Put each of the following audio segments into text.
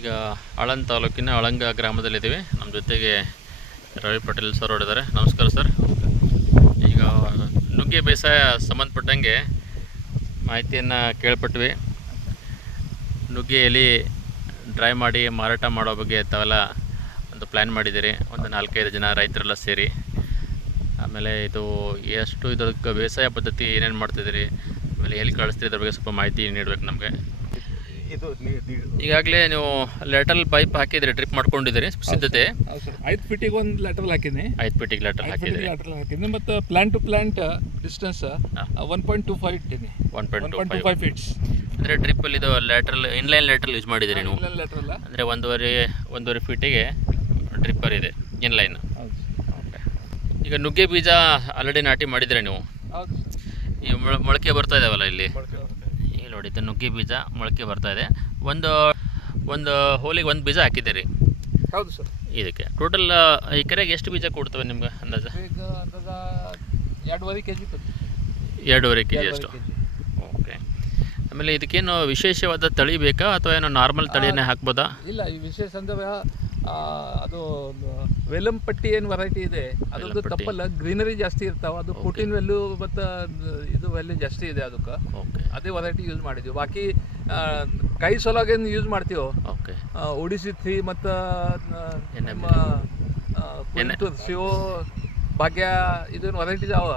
ಈಗ ಆಳಂದ ತಾಲೂಕಿನ ಆಳಂಗ ಗ್ರಾಮದಲ್ಲಿದ್ದೀವಿ. ನಮ್ಮ ಜೊತೆಗೆ ರವಿ ಪಟೇಲ್ ಸರ್ ಹೊಡಿದ್ದಾರೆ. ನಮಸ್ಕಾರ ಸರ್. ಈಗ ನುಗ್ಗೆ ಬೇಸಾಯ ಸಂಬಂಧಪಟ್ಟಂಗೆ ಮಾಹಿತಿಯನ್ನು ಕೇಳ್ಪಟ್ವಿ. ನುಗ್ಗೆ ಎಲೆ ಡ್ರೈ ಮಾಡಿ ಮಾರಾಟ ಮಾಡೋ ಬಗ್ಗೆ ತಾವೆಲ್ಲ ಒಂದು ಪ್ಲ್ಯಾನ್ ಮಾಡಿದ್ದೀರಿ, ಒಂದು 4-5 ಜನ ರೈತರೆಲ್ಲ ಸೇರಿ. ಆಮೇಲೆ ಇದು ಎಷ್ಟು ಇದಕ್ಕೆ ಬೇಸಾಯ ಪದ್ಧತಿ ಏನೇನು ಮಾಡ್ತಿದ್ದೀರಿ, ಆಮೇಲೆ ಎಲ್ಲಿ ಕಳಿಸ್ತೀರಿ, ಇದ್ರ ಬಗ್ಗೆ ಸ್ವಲ್ಪ ಮಾಹಿತಿ ನೀಡಬೇಕು ನಮಗೆ. ಇದು ಈಗಾಗಲೇ ನೀವು ಲ್ಯಾಟರಲ್ ಪೈಪ್ ಹಾಕಿದ್ರಿ, ಡ್ರಿಪ್ ಮಾಡ್ಕೊಂಡಿದ್ದೀರಿ ಸಿದ್ಧತೆ? 5 ಫೀಟಿಗೆ ಒಂದು ಲ್ಯಾಟರಲ್ ಹಾಕಿನಿ. 5 ಫೀಟಿಗೆ ಲ್ಯಾಟರಲ್ ಹಾಕಿದ್ರಿ. ಮತ್ತು ಪ್ಲಾಂಟ್ ಟು ಪ್ಲಾಂಟ್ ಡಿಸ್ಟೆನ್ಸ್ 1.25 ಇಟ್ಟಿನಿ. 1.25 ಫೀಟ್ಸ್. ಅಂದರೆ ಡ್ರಿಪ್ಪಲ್ಲಿ ಇದು ಲ್ಯಾಟ್ರಲ್ ಇನ್ಲೈನ್ ಲ್ಯಾಟ್ರಲ್ ಯೂಸ್ ಮಾಡಿದ್ದೀರಿ ನೀವು? ಲ್ಯಾಟರಲ್ ಅಂದರೆ ಒಂದೂವರೆ ಫೀಟಿಗೆ ಡ್ರಿಪ್ಪರ್ ಇದೆ, ಇನ್ಲೈನ್. ಓಕೆ. ಈಗ ನುಗ್ಗೆ ಬೀಜ ಆಲ್ರೆಡಿ ನಾಟಿ ಮಾಡಿದರೆ ನೀವು? ಹೌದು. ಈ ಮೊಳಕೆ ಬರ್ತಾ ಇದಾವಲ್ಲ ಇಲ್ಲಿ ನೋಡಿ, ಇದು ನುಗ್ಗೆ ಬೀಜ ಮೊಳಕೆ ಬರ್ತಾ ಇದೆ. ಒಂದು ಹೋಲಿಗೆ ಒಂದು ಬೀಜ ಹಾಕಿದ್ದೀರಿ? ಹೌದು ಸರ್. ಇದಕ್ಕೆ ಟೋಟಲ್ ಎಕರೆಗೆ ಎಷ್ಟು ಬೀಜ ಕೊಡ್ತವೆ ನಿಮ್ಗೆ ಅಂದಾಜು? ಈಗ 2.5 kg. 2.5 kg ಅಷ್ಟು. ಓಕೆ. ಆಮೇಲೆ ಇದಕ್ಕೇನು ವಿಶೇಷವಾದ ತಳಿ ಬೇಕಾ ಅಥವಾ ಏನೋ ನಾರ್ಮಲ್ ತಳಿಯನ್ನೇ ಹಾಕ್ಬೋದಾ? ಇಲ್ಲ, ಈ ವಿಶೇಷ ಅಂದ್ರೆ ಅದು ವೆಲಂಪಟ್ಟಿ ಏನು ವೆರೈಟಿ ಇದೆ, ಅದೊಂದು ತಪ್ಪಲ್ಲ. ಗ್ರೀನರಿ ಜಾಸ್ತಿ ಇರ್ತಾವೆ, ಅದು ಪ್ರೋಟೀನ್ ವ್ಯಾಲ್ಯೂ ಮತ್ತು ಇದು ವ್ಯಾಲ್ಯೂ ಜಾಸ್ತಿ ಇದೆ ಅದಕ್ಕೆ. ಅದೇ ವೆರೈಟಿ ಯೂಸ್ ಮಾಡಿದ್ವಿ. ಬಾಕಿ ಕೈ ಸೊಲಾಗೇನು ಯೂಸ್ ಮಾಡ್ತೀವೋ, ಒಡಿಸಿ 3 ಮತ್ತು ನಮ್ಮ ಶಿವ ಭಾಗ್ಯ ಇದನ್ನು ವೆರೈಟಿ ಅವ,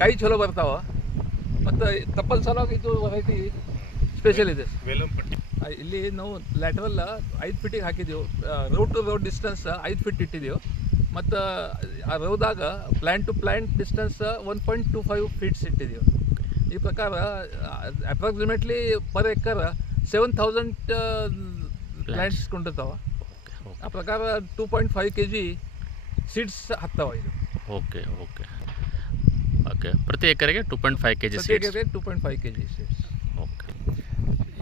ಕೈ ಚಲೋ ಬರ್ತಾವ. ಮತ್ತು ತಪ್ಪಲ್ ಸಲುವಾಗಿ ಇದು ವೆರೈಟಿ ಸ್ಪೆಷಲ್ ಇದೆ. ಇಲ್ಲಿ ನಾವು ಲ್ಯಾಟರಲ್ 5 ಫೀಟಿಗೆ ಹಾಕಿದ್ದೀವಿ. Road to road distance 5 feet ಇಟ್ಟಿದ್ದೀವಿ. ಮತ್ತು ಆ ರೋದಾಗ plant to plant distance 1.25 feets ಇಟ್ಟಿದ್ದೀವಿ. ಈ ಪ್ರಕಾರ ಅಪ್ರಾಕ್ಸಿಮೇಟ್ಲಿ ಪರ್ ಎಕರ್ 7,000 ಪ್ಲ್ಯಾಂಟ್ಸ್ ಕೊಂಡಿರ್ತಾವೆ. ಆ ಪ್ರಕಾರ 2.5 kg ಸೀಡ್ಸ್ ಹಾಕ್ತಾವೆ ಇದು. Okay okay okay. ಪ್ರತಿ ಎಕರೆಗೆ 2.5 kg seeds. 2.5 kg seeds. Okay.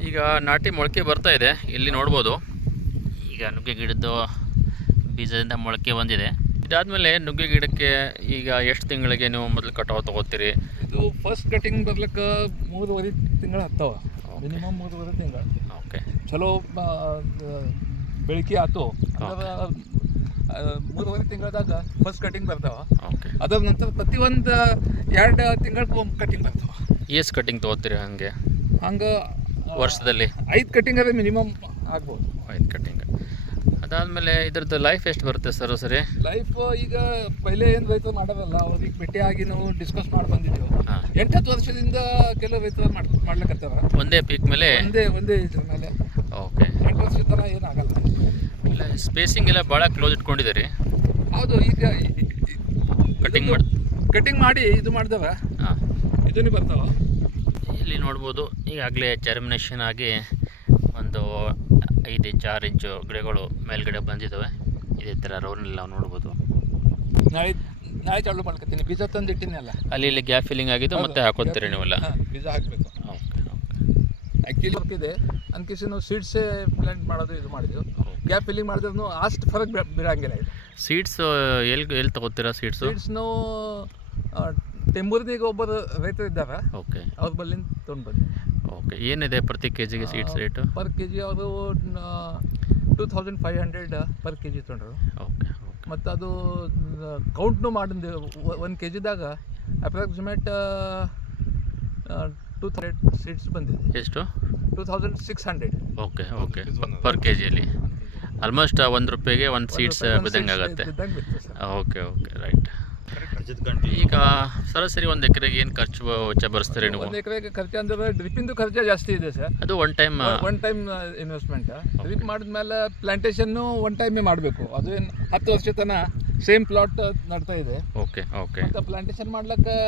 ಈಗ ನಾಟಿ ಮೊಳಕೆ ಬರ್ತಾ ಇದೆ, ಇಲ್ಲಿ ನೋಡ್ಬೋದು. ಈಗ ನುಗ್ಗೆ ಗಿಡದ್ದು ಬೀಜದಿಂದ ಮೊಳಕೆ ಬಂದಿದೆ. ಇದಾದಮೇಲೆ ನುಗ್ಗೆ ಗಿಡಕ್ಕೆ ಈಗ ಎಷ್ಟು ತಿಂಗಳಿಗೆ ನೀವು ಮೊದಲು ಕಟಾವು ತೊಗೋತೀರಿ? ಇದು ಫಸ್ಟ್ ಕಟಿಂಗ್ ಬರ್ಲಿಕ್ಕೆ 3.5 ತಿಂಗಳು ಹತ್ತವ, ಮಿನಿಮಮ್ 3.5 ತಿಂಗಳು. ಓಕೆ. ಚಲೋ ಬೆಳಕೆ ಆಯ್ತು ಅಂದ್ರೆ 3.5 ತಿಂಗಳದಾಗ ಫಸ್ಟ್ ಕಟಿಂಗ್ ಬರ್ತಾವ. ಓಕೆ. ಅದರ ನಂತರ ಪ್ರತಿಯೊಂದು 2 ತಿಂಗಳಿಗೆ ಕಟಿಂಗ್ ಬರ್ತಾವ. ಎಷ್ಟು ಕಟಿಂಗ್ ತೊಗೋತೀರಿ ಹಂಗೆ ವರ್ಷದಲ್ಲಿ? 5 ಕಟಿಂಗ್ ಅದೇ ಮಿನಿಮಮ್ ಆಗ್ಬೋದು. 5 ಕಟಿಂಗ್. ಅದಾದಮೇಲೆ ಇದ್ರದ್ದು ಲೈಫ್ ಎಷ್ಟು ಬರುತ್ತೆ ಸರ್ ಸರಿ? ಲೈಫ್ ಈಗ ಪೈಲೆ ಏನು ರೈತರು ಮಾಡೋದಲ್ಲ, ಅವ್ರಿಗೆ ಭೇಟಿಯಾಗಿ ನಾವು ಡಿಸ್ಕಸ್ ಮಾಡಿ ಬಂದಿದ್ದೆವು. 8-10 ವರ್ಷದಿಂದ ಕೆಲವು ರೈತರು ಮಾಡ್ಲಿಕ್ಕತ್ತಾರ ಒಂದೇ ಪೀಕ್ ಮೇಲೆ, ಒಂದೇ ಇದ್ರ ಮೇಲೆ. ಓಕೆ. 8 ವರ್ಷದ ಥರ ಏನಾಗಲ್ಲ. ಇಲ್ಲ, ಸ್ಪೇಸಿಂಗ್ ಎಲ್ಲ ಭಾಳ ಕ್ಲೋಸ್ ಇಟ್ಕೊಂಡಿದ್ದೀರಿ? ಹೌದು. ಈಗ ಕಟಿಂಗ್ ಮಾಡಿ ಇದು ಮಾಡಿದವ ಇದನ್ನೇ ಬರ್ತಾವ. ಇಲ್ಲಿ ನೋಡ್ಬೋದು, ಈಗಾಗಲೇ ಜರ್ಮಿನೇಷನ್ ಆಗಿ ಒಂದು 5 ಇಂಚು 6 ಇಂಚು ಗಿಡಗಳು ಮೇಲ್ಗಡೆ ಬಂದಿದ್ದಾವೆ. ಇದೇ ಥರ ರೌಂಡಲ್ಲಿ ನಾವು ನೋಡ್ಬೋದು. ನಾಳೆ ಚಾಲು ಮಾಡ್ಕೊತೀನಿ. ಬೀಜ ತಂದು ಇಟ್ಟಿನಲ್ಲ, ಅಲ್ಲಿ ಇಲ್ಲಿ ಗ್ಯಾಪ್ ಫಿಲ್ಲಿಂಗ್ ಆಗಿದ್ದು ಮತ್ತೆ ಹಾಕೋತೀರಿ ನೀವೆಲ್ಲ? ಬೀಜ ಹಾಕಬೇಕು. Okay okay. ಆ್ಯಕ್ಚುಲಿ ಬರ್ತಿದೆ ಅನ್ಕಿಸಿ ನಾವು ಸೀಡ್ಸೇ ಪ್ಲಾಂಟ್ ಮಾಡೋದು ಇದು ಮಾಡಿದ್ವಿ. ಗ್ಯಾಪ್ ಫಿಲ್ಲಿಂಗ್ ಮಾಡಿದ್ರು ಅಷ್ಟು ಫರಕ್ ಬೀಳಂಗಿಲ್ಲ. ಇದು ಸೀಡ್ಸ್ ಎಲ್ಲಿ ತೊಗೋತೀರಾ? ಸೀಡ್ಸ್ ನಾವು ಟೆಂಬೂರ್ನಿಗೆ ಒಬ್ಬರು ರೈತರು ಇದ್ದಾರೆ. ಓಕೆ. ಅವ್ರ ಬಲ್ಲಿಂದ ತೊಗೊಂಡು ಬಂದೆ. ಓಕೆ. ಏನಿದೆ ಪ್ರತಿ ಕೆಜಿಗೆ seeds rate? Per K G ಅವರು 2,500 ಪರ್ ಕೆ ಜಿ ತೊಗೊಂಡ್ರು. Okay okay. ಮತ್ತು ಅದು ಕೌಂಟ್ನು ಮಾಡಿದ್ವಿ. 1 kgದಾಗ ಅಪ್ರಾಕ್ಸಿಮೇಟ್ 200 ಸೀಡ್ಸ್ ಬಂದಿದೆ. ಎಷ್ಟು? 2,600. Okay okay. ಪರ್ ಕೆ ಜಿಯಲ್ಲಿ ಆಲ್ಮೋಸ್ಟ್ ₹1 ಒಂದು ಸೀಡ್ಸ್ ಬಿದ್ದಂಗೆ ಆಗುತ್ತೆ. Okay okay, right. ಈಗ ಸರಾಸರಿ ಒಂದು ಎಕರೆಗೆ ಏನು ಖರ್ಚು ವೆಚ್ಚ ಬರೆಸ್ತೀರಿ ನೀವು? 1 ಎಕರೆಗೆ ಖರ್ಚು ಅಂದ್ರೆ ಡ್ರಿಪ್ಪಿಂದು ಖರ್ಚು ಜಾಸ್ತಿ ಇದೆ ಸರ್. ಅದು ಒನ್ ಟೈಮ್ ಇನ್ವೆಸ್ಟ್ಮೆಂಟ್. ಡ್ರಿಪ್ ಮಾಡಿದ್ಮೇಲೆ ಪ್ಲಾಂಟೇಶನ್ನು ಒನ್ ಟೈಮೇ ಮಾಡಬೇಕು. ಅದು ಏನು 10 ವರ್ಷ ತನಕ ಸೇಮ್ ಪ್ಲಾಟ್ ನಡ್ತಾ ಇದೆ. Okay okay. ಮತ್ತು ಪ್ಲಾಂಟೇಶನ್ ಮಾಡ್ಲಿಕ್ಕೆ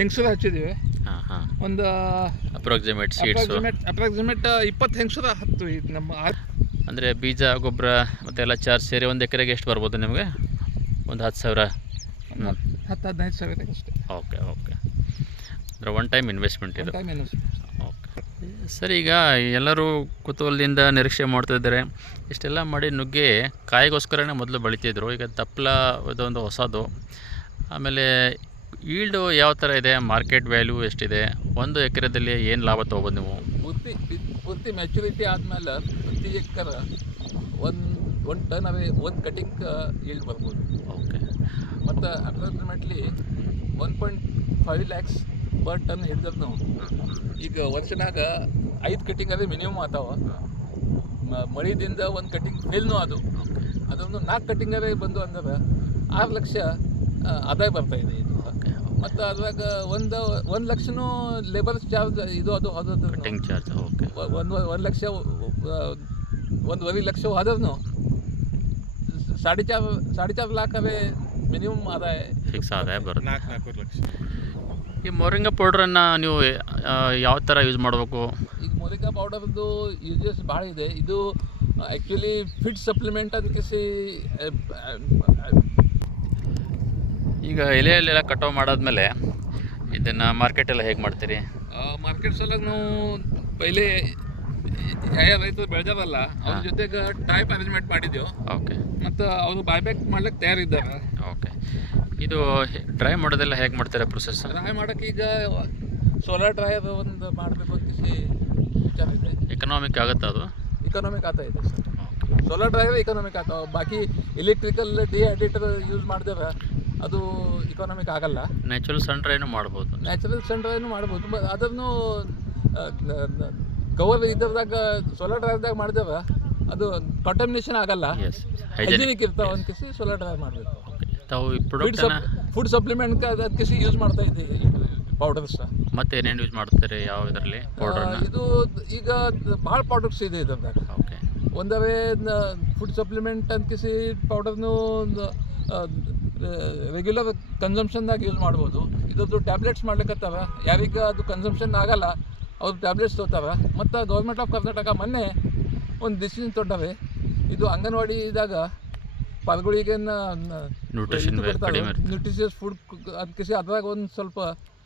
ಹೆಂಗಸರು ಹಚ್ಚಿದ್ದೀವಿ. ಒಂದು ಅಪ್ರಾಕ್ಸಿಮೇಟ್ 20 ಹೆಂಗಸರ ಹತ್ತು. ನಮ್ಮ ಅಂದರೆ ಬೀಜ ಗೊಬ್ಬರ ಮತ್ತು ಎಲ್ಲ ಚಾರ್ಜ್ ಸೇರಿ ಒಂದು ಎಕರೆಗೆ ಎಷ್ಟು ಬರ್ಬೋದು ನಿಮಗೆ? ಒಂದು 10,000, 10-15 ಸಾವಿರ ಅಷ್ಟೇ. Okay okay. ಅಂದರೆ ಒನ್ ಟೈಮ್ ಇನ್ವೆಸ್ಟ್ಮೆಂಟ್ ಇದು. Okay sir. ಈಗ ಎಲ್ಲರೂ ಕುತೂಹಲದಿಂದ ನಿರೀಕ್ಷೆ ಮಾಡ್ತಾಯಿದ್ದಾರೆ. ಇಷ್ಟೆಲ್ಲ ಮಾಡಿ ನುಗ್ಗೆ ಕಾಯಿಗೋಸ್ಕರನೇ ಮೊದಲು ಬೆಳಿತಿದ್ರು. ಈಗ ತಪ್ಪಲ ಇದೊಂದು ಹೊಸದು. ಆಮೇಲೆ ಈಲ್ಡು ಯಾವ ಥರ ಇದೆ, ಮಾರ್ಕೆಟ್ ವ್ಯಾಲ್ಯೂ ಎಷ್ಟಿದೆ, 1 ಎಕರೆದಲ್ಲಿ ಏನು ಲಾಭ ತೊಗೋಬೋದು ನೀವು? ಪೂರ್ತಿ ಮ್ಯಾಚುರಿಟಿ ಆದಮೇಲೆ ಪ್ರತಿ ಎಕರೆ ಒಂದು ಟನ್ ಅವೇ ಒಂದು ಕಟಿಂಗ್ ಈಲ್ಡ್ ಬರ್ಬೋದು. ಓಕೆ ಮತ್ತು ಅಪ್ರಾಕ್ಸಿಮೇಟ್ಲಿ 1.5 lakhs ಪರ್ ಟನ್ ಹಿಡಿದ್ರೆ ನಾವು ಈಗ ವರ್ಷನಾಗ 5 ಕಟಿಂಗ್ ಅದೇ ಮಿನಿಮಮ್ ಆತಾವ. ಮಳಿದಿಂದ ಒಂದು ಕಟಿಂಗ್ ಫೇಲ್ನೂ ಅದು, ಅದೊಂದು 4 ಕಟಿಂಗ್ ಅವೇ ಬಂದು ಅಂದ್ರೆ 6 ಲಕ್ಷ ಆದಾಯ ಬರ್ತಾಯಿದೆ ಇದು. ಮತ್ತು ಅದ್ರಾಗ 1 ಲಕ್ಷನೂ ಲೇಬರ್ ಚಾರ್ಜ್ ಇದು ಅದು ಹೋದ್ರೆ cutting charge. Okay 1 lakh 1.5 lakh ಹೋದ್ರೂ 4.5 ಲಾಖ ಅವೇ ಮಿನಿಮಮ್ ಆದಾಯ, ಫಿಕ್ಸ್ ಆದಾಯ ಬರುತ್ತೆ. 4 ಲಕ್ಷ. ಈ ಮೊರಿಂಗಾ ಪೌಡ್ರನ್ನು ನೀವು ಯಾವ ಥರ ಯೂಸ್ ಮಾಡಬೇಕು? ಈಗ ಮೊರಿಂಗಾ ಪೌಡರ್ದು ಯೂಸಸ್ ಭಾಳ ಇದೆ. ಇದು ಆ್ಯಕ್ಚುಲಿ ಫಿಟ್ ಸಪ್ಲಿಮೆಂಟ್ ಅದಕ್ಕೆ ಈಗ ಎಲೆಯಲ್ಲೆಲ್ಲ ಕಟಾವು ಮಾಡಾದ್ಮೇಲೆ ಇದನ್ನು ಮಾರ್ಕೆಟೆಲ್ಲ ಹೇಗೆ ಮಾಡ್ತೀರಿ? ಮಾರ್ಕೆಟ್ ಸಲುವಾಗಿ ನಾವು ಪೈಲೆ ಯಾವ ರೈತರು ಬೆಳೆದಾರಲ್ಲ ಅವ್ರ ಜೊತೆಗೆ ಟೈಪ್ ಅರೇಂಜ್ಮೆಂಟ್ ಮಾಡಿದ್ದೆವು. ಓಕೆ ಮತ್ತು ಅವರು ಬೈಬ್ಯಾಕ್ ಮಾಡ್ಲಿಕ್ಕೆ ತಯಾರಿದ್ದಾರೆ. ಓಕೆ, ಇದು ಡ್ರೈ ಮಾಡೋದೆಲ್ಲ ಹೇಗೆ ಮಾಡ್ತಾರೆ ಪ್ರೊಸೆಸ್? ಡ್ರೈ ಮಾಡೋಕ್ಕೆ ಈಗ ಸೋಲಾರ್ ಡ್ರೈಯರ್ ಒಂದು ಮಾಡಬೇಕು ಅಂತ ವಿಚಾರ ಇದೆ. ಎಕನಾಮಿಕ್ ಆಗುತ್ತಾ ಅದು? ಇಕನಾಮಿಕ್ ಆಗ್ತಾ ಇದೆ ಸರ್. ಸೋಲಾರ್ ಡ್ರೈವರ್ ಇಕನಾಮಿಕ್ ಆಗ್ತಾವೆ. ಬಾಕಿ ಎಲೆಕ್ಟ್ರಿಕಲ್ ಡಿಹೈಡ್ರೇಟರ್ ಯೂಸ್ ಮಾಡಿದ್ರೆ ಅದು ಇಕನಾಮಿಕ್ ಆಗಲ್ಲ. ನ್ಯಾಚುರಲ್ ಸನ್ ಡ್ರೈನು ಮಾಡ್ಬೋದು. ನ್ಯಾಚುರಲ್ ಸನ್ ಡ್ರೈನು ಮಾಡ್ಬೋದು. ಅದನ್ನು ಕವರ್ ಇದ್ರದಾಗ ಸೋಲಾರ್ ಡ್ರೈವ್ದಾಗ ಮಾಡಿದ್ರೆ ಅದು ಕಾಂಟಮಿನೇಷನ್ ಆಗಲ್ಲ, ಎಸ್, ಹೈಜಿನಿಕ್ ಇರ್ತಾವೆ ಅಂತ ಕಿಸಿ ಸೋಲಾರ್ ಡ್ರೈವ್ ಮಾಡಬೇಕು. ತಾವು ಈ ಪ್ರಾಡಕ್ಟನ್ನು ಫುಡ್ ಸಪ್ಲಿಮೆಂಟ್ ಅದಕ್ಕೆ ಕಿಸಿ ಯೂಸ್ ಮಾಡ್ತಾ ಇದ್ದೀವಿ ಪೌಡರ್ಸ್. ಮತ್ತೆ ಏನೇನು ಯೂಸ್ ಮಾಡ್ತಾರೆ ಯಾವ ಇದರಲ್ಲಿ ಪೌಡರ್ನ? ಇದು ಈಗ ಭಾಳ ಪ್ರಾಡಕ್ಟ್ಸ್ ಇದೆ ಇದ್ರದಾಗ. ಓಕೆ, ಒಂದವೇ ಫುಡ್ ಸಪ್ಲಿಮೆಂಟ್ ಅಂತ ಕಿಸಿ ಪೌಡರ್ನು ರೆಗ್ಯುಲರ್ ಕನ್ಸಂಪ್ಷನ್ದಾಗ ಯೂಸ್ ಮಾಡ್ಬೋದು. ಇದ್ರದ್ದು ಟ್ಯಾಬ್ಲೆಟ್ಸ್ ಮಾಡ್ಲಿಕ್ಕತ್ತಾವ. ಯಾರೀಗ ಅದು ಕನ್ಸಂಪ್ಷನ್ ಆಗಲ್ಲ ಅವ್ರು ಟ್ಯಾಬ್ಲೆಟ್ಸ್ ತೊಗೋತಾವೆ. ಮತ್ತು ಗೌರ್ಮೆಂಟ್ ಆಫ್ ಕರ್ನಾಟಕ ಮೊನ್ನೆ ಒಂದು ಡಿಸಿಷನ್ ತೊಗೊಂಡವೆ. ಇದು ಅಂಗನವಾಡಿದಾಗ ಪದಗಳಿಗೆ ನ್ಯೂಟ್ರಿಷಿಯಸ್ ಫುಡ್ ಅಂತ ಕಿಸಿ ಅದ್ರಾಗ ಒಂದು ಸ್ವಲ್ಪ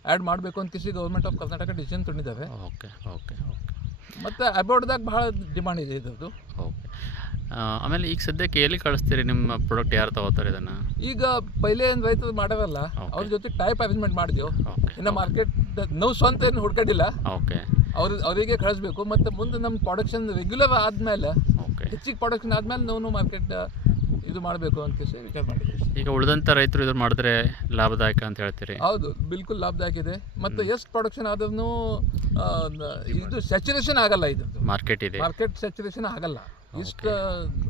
ಆ್ಯಡ್ ಮಾಡಬೇಕು ಅಂತ ಕಿಸಿ ಗೌರ್ಮೆಂಟ್ ಆಫ್ ಕರ್ನಾಟಕ ಡಿಸಿಷನ್ ತೊಗೊಂಡಿದ್ದಾವೆ. Okay okay okay. ಮತ್ತು ಅಬ್ರಾಡ್ದಾಗ ಭಾಳ ಡಿಮಾಂಡ್ ಇದೆ ಇದ್ರದ್ದು. ಓಕೆ, ಆಮೇಲೆ ಈಗ ಸದ್ಯಕ್ಕೆ ಎಲ್ಲಿ ಕಳಿಸ್ತೀರಿ ನಿಮ್ಮ ಪ್ರಾಡಕ್ಟ್? ಯಾರು ತಗೋತಾರೆ ಇದನ್ನು? ಈಗ ಪೈಲೆ ಏನು ರೈತರು ಮಾಡೋರಲ್ಲ ಅವ್ರ ಜೊತೆ ಟೈಪ್ ಅರೇಂಜ್ಮೆಂಟ್ ಮಾಡಿದೆವು. ಇನ್ನು ಮಾರ್ಕೆಟ್ ನಾವು ಸ್ವಂತ ಏನು ಹುಡ್ಕೊಂಡಿಲ್ಲ. ಓಕೆ, ಅವರಿಗೆ ಕಳಿಸ್ಬೇಕು. ಮತ್ತು ಮುಂದೆ ನಮ್ಮ ಪ್ರೊಡಕ್ಷನ್ ರೆಗ್ಯುಲರ್ ಆದಮೇಲೆ ಓಕೆ, ಹೆಚ್ಚಿಗೆ ಪ್ರೊಡಕ್ಷನ್ ಆದಮೇಲೆ ನಾವು ಮಾರ್ಕೆಟ್ ಇದು ಮಾಡಬೇಕು ಅಂತ ವಿಚಾರ ಮಾಡಿದ್ದೀವಿ. ಈಗ ಉಳಿದಂಥ ರೈತರು ಇದು ಮಾಡಿದ್ರೆ ಲಾಭದಾಯಕ ಅಂತ ಹೇಳ್ತೀರಿ? ಹೌದು, ಬಿಲ್ಕುಲ್ ಲಾಭದಾಯಕ ಇದೆ. ಮತ್ತು ಎಷ್ಟು ಪ್ರೊಡಕ್ಷನ್ ಆದ್ರೂ ಇದು ಸ್ಯಾಚುರೇಷನ್ ಆಗಲ್ಲ. ಇದ್ರದ್ದು ಮಾರ್ಕೆಟ್ ಸ್ಯಾಚುರೇಷನ್ ಆಗಲ್ಲ. ಇಷ್ಟು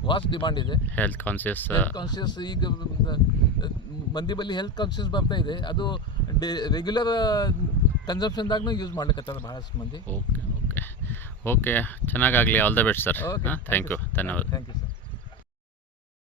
ವಾಸ್ಟ್ ಡಿಮಾಂಡ್ ಇದೆ. ಹೆಲ್ತ್ ಕಾನ್ಷಿಯಸ್ ಈಗ ಮಂದಿ ಬಳಿ ಹೆಲ್ತ್ ಕಾನ್ಷಿಯಸ್ ಬರ್ತಾ ಇದೆ. ಅದು ರೆಗ್ಯುಲರ್ ಕನ್ಸಂಪ್ಷನ್ದಾಗೂ ಯೂಸ್ ಮಾಡ್ಲಿಕ್ಕತ್ತಾರ ಭಾಳಷ್ಟು ಮಂದಿ. ಓಕೆ ಓಕೆ ಓಕೆ, ಚೆನ್ನಾಗಾಗಲಿ. All the best sir. Thank you, ಧನ್ಯವಾದ. Thank you sir.